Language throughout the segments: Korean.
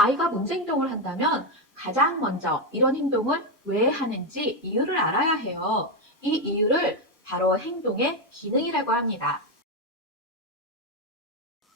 아이가 문제 행동을 한다면 가장 먼저 이런 행동을 왜 하는지 이유를 알아야 해요. 이 이유를 바로 행동의 기능이라고 합니다.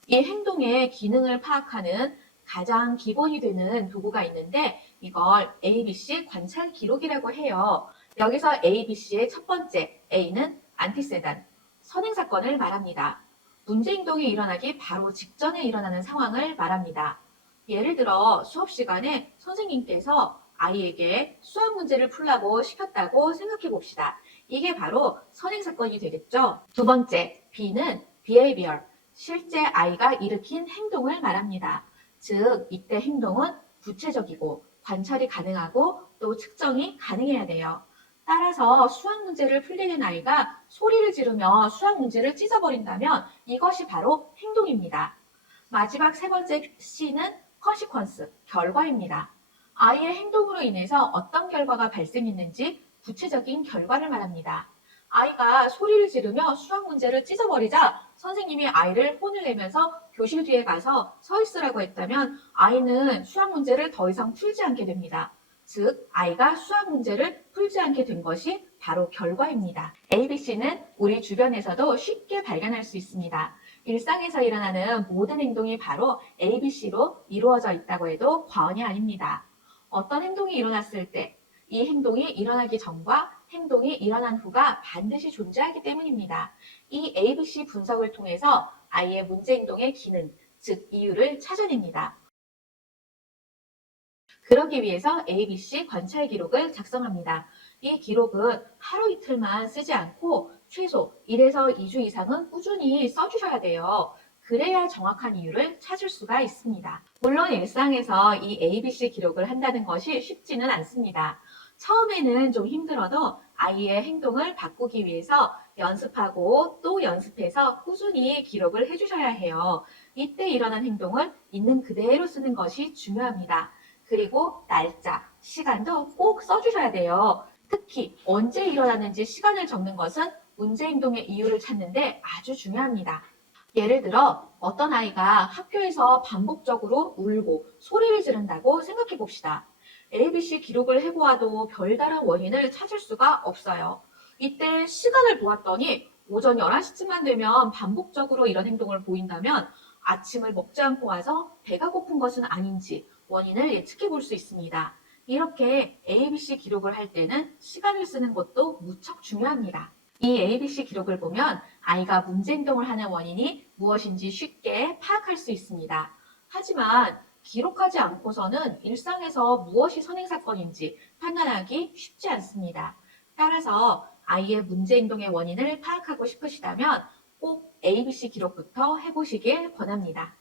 이 행동의 기능을 파악하는 가장 기본이 되는 도구가 있는데 이걸 ABC 관찰 기록이라고 해요. 여기서 ABC의 첫 번째 A는 안티세단, 선행사건을 말합니다. 문제 행동이 일어나기 바로 직전에 일어나는 상황을 말합니다. 예를 들어 수업 시간에 선생님께서 아이에게 수학 문제를 풀라고 시켰다고 생각해 봅시다. 이게 바로 선행사건이 되겠죠. 두 번째 B는 behavior, 실제 아이가 일으킨 행동을 말합니다. 즉, 이때 행동은 구체적이고 관찰이 가능하고 또 측정이 가능해야 돼요. 따라서 수학 문제를 풀리는 아이가 소리를 지르며 수학 문제를 찢어버린다면 이것이 바로 행동입니다. 마지막 세 번째 C는 consequence, 결과입니다. 아이의 행동으로 인해서 어떤 결과가 발생했는지 구체적인 결과를 말합니다. 아이가 소리를 지르며 수학 문제를 찢어버리자 선생님이 아이를 혼을 내면서 교실 뒤에 가서 서 있으라고 했다면 아이는 수학 문제를 더 이상 풀지 않게 됩니다. 즉, 아이가 수학 문제를 풀지 않게 된 것이 바로 결과입니다. ABC는 우리 주변에서도 쉽게 발견할 수 있습니다. 일상에서 일어나는 모든 행동이 바로 ABC로 이루어져 있다고 해도 과언이 아닙니다. 어떤 행동이 일어났을 때 이 행동이 일어나기 전과 행동이 일어난 후가 반드시 존재하기 때문입니다. 이 ABC 분석을 통해서 아이의 문제 행동의 기능, 즉 이유를 찾아냅니다. 그러기 위해서 ABC 관찰 기록을 작성합니다. 이 기록은 하루 이틀만 쓰지 않고 최소 1에서 2주 이상은 꾸준히 써주셔야 돼요. 그래야 정확한 이유를 찾을 수가 있습니다. 물론 일상에서 이 ABC 기록을 한다는 것이 쉽지는 않습니다. 처음에는 좀 힘들어도 아이의 행동을 바꾸기 위해서 연습하고 또 연습해서 꾸준히 기록을 해주셔야 해요. 이때 일어난 행동을 있는 그대로 쓰는 것이 중요합니다. 그리고 날짜, 시간도 꼭 써주셔야 돼요. 특히 언제 일어났는지 시간을 적는 것은 문제 행동의 이유를 찾는데 아주 중요합니다. 예를 들어 어떤 아이가 학교에서 반복적으로 울고 소리를 지른다고 생각해 봅시다. ABC 기록을 해보아도 별다른 원인을 찾을 수가 없어요. 이때 시간을 보았더니 오전 11시쯤만 되면 반복적으로 이런 행동을 보인다면 아침을 먹지 않고 와서 배가 고픈 것은 아닌지 원인을 예측해 볼 수 있습니다. 이렇게 ABC 기록을 할 때는 시간을 쓰는 것도 무척 중요합니다. 이 ABC 기록을 보면 아이가 문제 행동을 하는 원인이 무엇인지 쉽게 파악할 수 있습니다. 하지만 기록하지 않고서는 일상에서 무엇이 선행사건인지 판단하기 쉽지 않습니다. 따라서 아이의 문제 행동의 원인을 파악하고 싶으시다면 꼭 ABC 기록부터 해보시길 권합니다.